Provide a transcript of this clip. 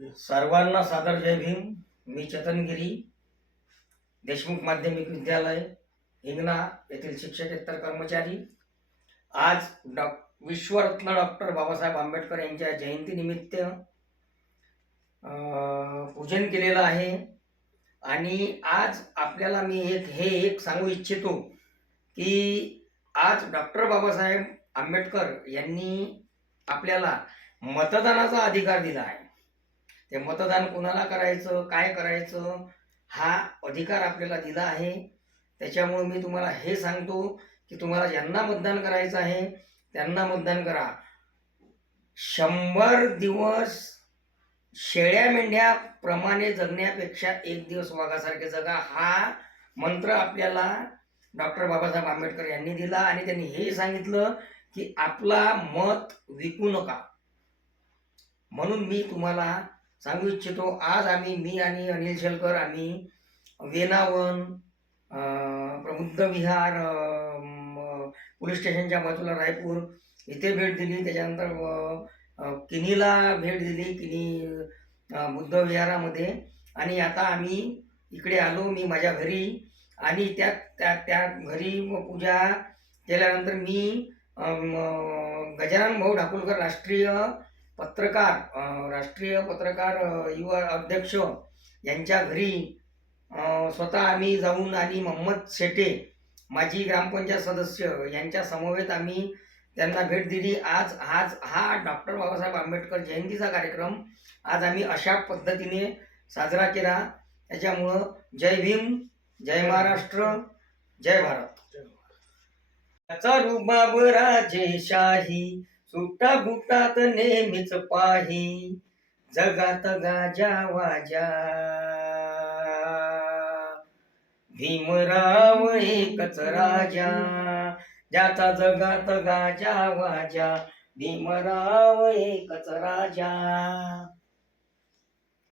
सर्वांना सादर जय भीम. मी चेतनगिरी देशमुख माध्यमिक विद्यालय हिंगणा येथील शिक्षकेतर कर्मचारी. आज डॉ विश्वरत्न डॉक्टर बाबासाहेब आंबेडकर यांच्या जयंतीनिमित्त पूजन केलेलं आहे. आणि आज आपल्याला मी एक हे एक सांगू इच्छितो की आज डॉक्टर बाबासाहेब आंबेडकर यांनी आपल्याला मतदानाचा अधिकार दिला आहे. ते मतदान कुणाला करायचं काय करायचं हा अधिकार आपल्याला दिला आहे. त्याच्यामुळे मी तुम्हाला हे सांगतो की तुम्हाला ज्यांना मतदान करायचं आहे त्यांना मतदान करा. शंभर दिवस शेळ्या मेंढ्याप्रमाणे जगण्यापेक्षा एक दिवस वाघासारखे जगा हा मंत्र आपल्याला डॉक्टर बाबासाहेब आंबेडकर यांनी दिला आणि त्यांनी हे सांगितलं की आपला मत विकू नका. म्हणून मी तुम्हाला सांगू इच्छितो आज आम्ही मी आणि अनिल शेलकर आम्ही वेनावन प्रबुद्ध विहार पोलीस स्टेशनच्या बाजूला रायपूर इथे भेट दिली. त्याच्यानंतर किनीला भेट दिली किनी बुद्ध विहारामध्ये. आणि आता आम्ही इकडे आलो मी माझ्या घरी. आणि त्या त्या त्या घरी पूजा केल्यानंतर मी गजानन भाऊ ढाकुलकर राष्ट्रीय पत्रकार राष्ट्रीय पत्रकार युवा अध्यक्ष यांच्या घरी स्वतः आम्ही जाऊन आणि मोहम्मद शेटे माजी ग्रामपंचायत सदस्य यांच्या समवेत आम्ही त्यांना भेट दिली. आज आज हा डॉक्टर बाबासाहेब आंबेडकर जयंतीचा कार्यक्रम आज आम्ही अशा पद्धतीने साजरा केला. त्याच्यामुळं जय भीम जय महाराष्ट्र जय भारत. त्याचा रुबाब राजेशाही सुटा बुटात नेहमीच पाही जगात गाजा वाजा. भीमराव एकच राजा ज्याचा जगात गाजा वाजा. भीमराव एकच राजा.